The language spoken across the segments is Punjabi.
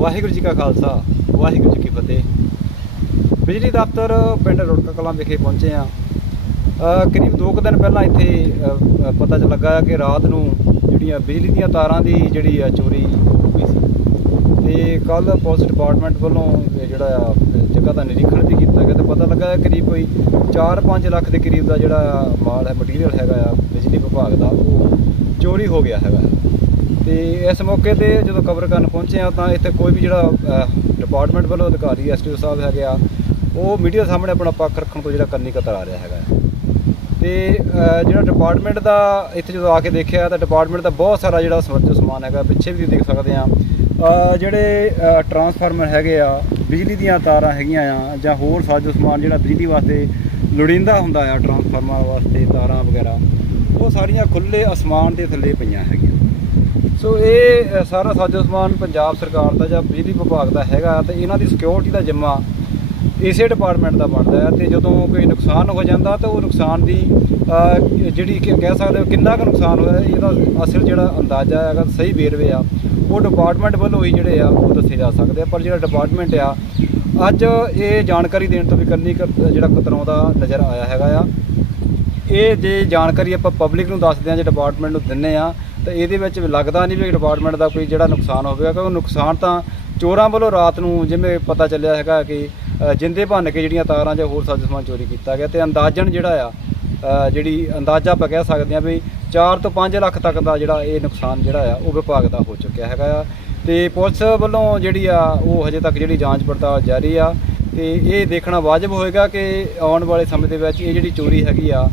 ਵਾਹਿਗੁਰੂ ਜੀ ਕਾ ਖਾਲਸਾ, ਵਾਹਿਗੁਰੂ ਜੀ ਕੀ ਫਤਿਹ। ਬਿਜਲੀ ਦਫ਼ਤਰ ਪਿੰਡ ਰੁੜਕਾ ਕਲਾਂ ਵਿਖੇ ਪਹੁੰਚੇ ਆ ਕਰੀਬ 2 ਕੁ ਦਿਨ ਪਹਿਲਾਂ ਇੱਥੇ ਪਤਾ ਚ ਲੱਗਾ ਕਿ ਰਾਤ ਨੂੰ ਜਿਹੜੀਆਂ ਬਿਜਲੀ ਦੀਆਂ ਤਾਰਾਂ ਦੀ ਜਿਹੜੀ ਆ ਚੋਰੀ ਹੋ ਗਈ ਸੀ, ਤੇ ਕੱਲ ਪੁਲਿਸ ਡਿਪਾਰਟਮੈਂਟ ਵੱਲੋਂ ਜਿਹੜਾ ਆ ਜਗ੍ਹਾ ਦਾ ਨਿਰੀਖਣ ਵੀ ਕੀਤਾ ਗਿਆ ਤੇ ਪਤਾ ਲੱਗਾ ਕਰੀਬ ਕੋਈ 4-5 ਲੱਖ ਦੇ ਕਰੀਬ ਦਾ ਜਿਹੜਾ ਮਾਲ ਹੈ ਮਟੀਰੀਅਲ ਹੈਗਾ ਆ, ਬਿਜਲੀ ਵਿਭਾਗ ਦਾ, ਉਹ ਚੋਰੀ ਹੋ ਗਿਆ ਹੈਗਾ। ਤੇ ਇਸ ਮੌਕੇ ਤੇ ਜਦੋਂ ਕਵਰ ਕਰਨ ਪਹੁੰਚੇ ਆ ਤਾਂ ਇੱਥੇ ਕੋਈ ਵੀ ਜਿਹੜਾ ਡਿਪਾਰਟਮੈਂਟ ਵੱਲੋਂ ਅਧਿਕਾਰੀ ਐਸਟੀਓ ਸਾਹਿਬ ਹੈਗੇ ਆ, ਉਹ ਮੀਡੀਆ ਸਾਹਮਣੇ ਆਪਣਾ ਪੱਖ ਰੱਖਣ ਤੋਂ ਜਿਹੜਾ ਕਰਨੀ ਕਤਰ ਆ ਰਿਹਾ ਹੈਗਾ ਹੈ। ਤੇ ਜਿਹੜਾ ਡਿਪਾਰਟਮੈਂਟ ਦਾ ਇੱਥੇ ਜਦੋਂ ਆ ਕੇ ਦੇਖਿਆ ਤਾਂ ਡਿਪਾਰਟਮੈਂਟ ਦਾ ਬਹੁਤ ਸਾਰਾ ਜਿਹੜਾ ਸਮਰੱਥ ਸਮਾਨ ਹੈਗਾ, ਪਿੱਛੇ ਵੀ ਦੇਖ ਸਕਦੇ ਆ ਜਿਹੜੇ ਟਰਾਂਸਫਾਰਮਰ ਹੈਗੇ ਆ, ਬਿਜਲੀ ਦੀਆਂ ਤਾਰਾਂ ਹੈਗੀਆਂ ਆ, ਜਾਂ ਹੋਰ ਸਾਜੋ ਸਮਾਨ ਜਿਹੜਾ ਬਿਜਲੀ ਵਾਸਤੇ ਲੋੜੀਂਦਾ ਹੁੰਦਾ ਆ ਟਰਾਂਸਫਾਰਮਰ ਵਾਸਤੇ ਤਾਰਾਂ ਵਗੈਰਾ, ਉਹ ਸਾਰੀਆਂ ਖੁੱਲੇ ਅਸਮਾਨ ਦੇ ਥੱਲੇ ਪਈਆਂ ਹੈਗੀਆਂ ਸੋ ਇਹ ਸਾਰਾ ਸਾਜੋ ਸਮਾਨ ਪੰਜਾਬ ਸਰਕਾਰ ਦਾ ਜਾਂ ਬਿਜਲੀ ਵਿਭਾਗ ਦਾ ਹੈਗਾ ਤੇ ਇਹਨਾਂ ਦੀ ਸਿਕਿਉਰਿਟੀ ਦਾ ਜਿੰਮਾ ਇਸੇ ਡਿਪਾਰਟਮੈਂਟ ਦਾ ਬਣਦਾ ਹੈ ਤੇ ਜਦੋਂ ਕੋਈ ਨੁਕਸਾਨ ਹੋ ਜਾਂਦਾ ਤਾਂ ਉਹ ਨੁਕਸਾਨ ਦੀ ਜਿਹੜੀ ਕਿ ਕਹਿ ਸਕਦੇ ਹੋ ਕਿੰਨਾ ਕੁ ਨੁਕਸਾਨ ਹੋਇਆ ਇਹਦਾ ਅਸਲ ਜਿਹੜਾ ਅੰਦਾਜ਼ਾ ਹੈਗਾ ਸਹੀ ਵੇਰਵੇ ਆ, ਉਹ ਡਿਪਾਰਟਮੈਂਟ ਵੱਲੋਂ ਹੀ ਜਿਹੜੇ ਆ ਉਹ ਦੱਸੇ ਜਾ ਸਕਦੇ ਆ, ਪਰ ਜਿਹੜਾ ਡਿਪਾਰਟਮੈਂਟ ਆ, ਅੱਜ ਇਹ ਜਾਣਕਾਰੀ ਦੇਣ ਤੋਂ ਵੀ ਕੰਨੀ ਜਿਹੜਾ ਕਤਰਾਉਂਦਾ ਨਜ਼ਰ ਆਇਆ ਹੈਗਾ ਆ। ਇਹ ਜੇ ਜਾਣਕਾਰੀ ਆਪਾਂ ਪਬਲਿਕ ਨੂੰ ਦੱਸਦੇ ਆ ਜੇ ਡਿਪਾਰਟਮੈਂਟ ਨੂੰ ਦਿੰਨੇ ਆ ਤਾਂ ਇਹਦੇ ਵਿੱਚ ਲੱਗਦਾ ਨਹੀਂ ਵੀ ਡਿਪਾਰਟਮੈਂਟ ਦਾ ਕੋਈ ਜਿਹੜਾ ਨੁਕਸਾਨ ਹੋਵੇਗਾ, ਕਿਉਂਕਿ ਨੁਕਸਾਨ ਤਾਂ ਚੋਰਾਂ ਵੱਲੋਂ ਰਾਤ ਨੂੰ ਜਿਵੇਂ ਪਤਾ ਚੱਲਿਆ ਹੈਗਾ ਕਿ ਜਿੰਦੇ ਭੰਨ ਕੇ ਜਿਹੜੀਆਂ ਤਾਰਾਂ ਜਾਂ ਹੋਰ ਸਾਜ਼ ਸਮਾਨ ਚੋਰੀ ਕੀਤਾ ਗਿਆ ਤੇ ਅੰਦਾਜ਼ਨ ਜਿਹੜਾ ਆ ਜਿਹੜੀ ਅੰਦਾਜ਼ਾ ਆਪਾਂ ਕਹਿ ਸਕਦੇ ਆ ਵੀ 4 ਤੋਂ 5 ਲੱਖ ਤੱਕ ਦਾ ਜਿਹੜਾ ਇਹ ਨੁਕਸਾਨ ਜਿਹੜਾ ਆ, ਉਹ ਵਿਭਾਗ ਦਾ ਹੋ ਚੁੱਕਿਆ ਹੈਗਾ ਆ। ਤੇ ਪੁਲਿਸ ਵੱਲੋਂ ਜਿਹੜੀ ਆ, ਉਹ ਹਜੇ ਤੱਕ ਜਿਹੜੀ ਜਾਂਚ ਪੜਤਾਲ ਜਾਰੀ ਆ ਤੇ ਇਹ ਦੇਖਣਾ ਵਾਜਬ ਹੋਏਗਾ ਕਿ ਆਉਣ ਵਾਲੇ ਸਮੇਂ ਦੇ ਵਿੱਚ ਇਹ ਜਿਹੜੀ ਚੋਰੀ ਹੈਗੀ ਆ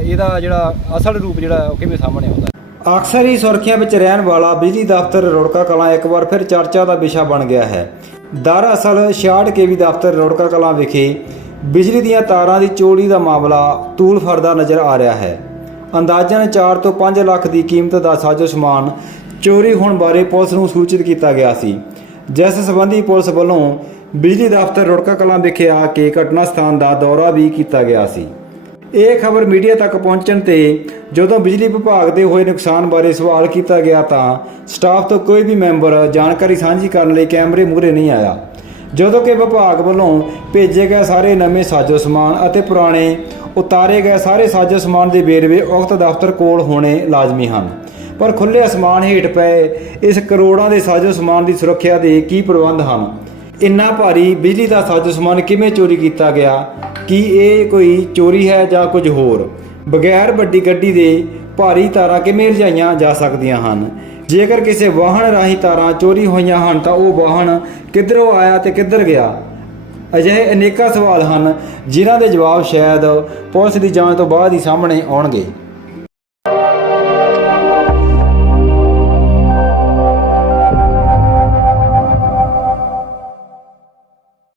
ਇਹਦਾ ਜਿਹੜਾ ਅਸਲ ਰੂਪ ਜਿਹੜਾ ਉਹ ਕਿਵੇਂ ਸਾਹਮਣੇ ਆਉਂਦਾ। ਅਕਸਰ ਹੀ ਸੁਰਖੀਆਂ ਵਿੱਚ ਰਹਿਣ ਵਾਲਾ ਬਿਜਲੀ ਦਫ਼ਤਰ ਰੋੜਕਾ ਕਲਾਂ ਇੱਕ ਵਾਰ ਫਿਰ ਚਰਚਾ ਦਾ ਵਿਸ਼ਾ ਬਣ ਗਿਆ ਹੈ। ਦਰਅਸਲ 66 ਕੇਵੀ ਦਫ਼ਤਰ ਰੋੜਕਾ ਕਲਾਂ ਵਿਖੇ ਬਿਜਲੀ ਦੀਆਂ ਤਾਰਾਂ ਦੀ ਚੋਰੀ ਦਾ ਮਾਮਲਾ ਤੂਲ ਫਰਦਾ ਨਜ਼ਰ ਆ ਰਿਹਾ ਹੈ। ਅੰਦਾਜ਼ਨ 4 ਤੋਂ 5 ਲੱਖ ਦੀ ਕੀਮਤ ਦਾ ਸਾਜੋ ਸਮਾਨ ਚੋਰੀ ਹੋਣ ਬਾਰੇ ਪੁਲਿਸ ਨੂੰ ਸੂਚਿਤ ਕੀਤਾ ਗਿਆ ਸੀ। ਜਿਸ ਸੰਬੰਧੀ ਪੁਲਿਸ ਵੱਲੋਂ ਬਿਜਲੀ ਦਫ਼ਤਰ ਰੋੜਕਾ ਕਲਾਂ ਵਿਖੇ ਆ ਕੇ ਘਟਨਾ ਸਥਾਨ ਦਾ ਦੌਰਾ ਵੀ ਕੀਤਾ ਗਿਆ ਸੀ। ਇਹ ਖਬਰ ਮੀਡੀਆ ਤੱਕ ਪਹੁੰਚਣ ਤੇ ਜਦੋਂ ਬਿਜਲੀ ਵਿਭਾਗ ਦੇ ਹੋਏ ਨੁਕਸਾਨ ਬਾਰੇ ਸਵਾਲ ਕੀਤਾ ਗਿਆ ਤਾਂ ਸਟਾਫ ਤੋਂ ਕੋਈ ਵੀ ਮੈਂਬਰ ਜਾਣਕਾਰੀ ਸਾਂਝੀ ਕਰਨ ਲਈ ਕੈਮਰੇ ਮੂਹਰੇ ਨਹੀਂ ਆਇਆ। ਜਦੋਂ ਕਿ ਵਿਭਾਗ ਵੱਲੋਂ ਭੇਜੇ ਗਏ ਸਾਰੇ ਨਵੇਂ ਸਾਜੋ ਸਮਾਨ ਅਤੇ ਪੁਰਾਣੇ ਉਤਾਰੇ ਗਏ ਸਾਰੇ ਸਾਜੋ ਸਮਾਨ ਦੇ ਵੇਰਵੇ ਉਕਤ ਦਫ਼ਤਰ ਕੋਲ ਹੋਣੇ ਲਾਜ਼ਮੀ ਹਨ। ਪਰ ਖੁੱਲੇ ਅਸਮਾਨ ਹੇਠ ਪਏ ਇਸ ਕਰੋੜਾਂ ਦੇ ਸਾਜੋ ਸਮਾਨ ਦੀ ਸੁਰੱਖਿਆ ਦੇ ਕੀ ਪ੍ਰਬੰਧ ਹਨ? ਇੰਨਾ ਭਾਰੀ ਬਿਜਲੀ ਦਾ ਸਾਜੋ ਸਮਾਨ ਕਿਵੇਂ ਚੋਰੀ ਕੀਤਾ ਗਿਆ? ਕੀ ਇਹ ਕੋਈ ਚੋਰੀ ਹੈ ਜਾਂ ਕੁਝ ਹੋਰ? ਬਗੈਰ ਵੱਡੀ ਗੱਡੀ ਦੇ ਭਾਰੀ ਤਾਰਾਂ ਕਿਵੇਂ ਰਜਾਈਆਂ ਜਾ ਸਕਦੀਆਂ ਹਨ? ਜੇਕਰ ਕਿਸੇ ਵਾਹਨ ਰਾਹੀਂ ਤਾਰਾਂ ਚੋਰੀ ਹੋਈਆਂ ਹਨ ਤਾਂ ਉਹ ਵਾਹਨ ਕਿੱਧਰੋਂ ਆਇਆ ਤੇ ਕਿੱਧਰ ਗਿਆ? ਅਜਿਹੇ ਅਨੇਕਾਂ ਸਵਾਲ ਹਨ, ਜਿਨ੍ਹਾਂ ਦੇ ਜਵਾਬ ਸ਼ਾਇਦ ਪੁਲਿਸ ਦੀ ਜਾਂਚ ਤੋਂ ਬਾਅਦ ਹੀ ਸਾਹਮਣੇ ਆਉਣਗੇ।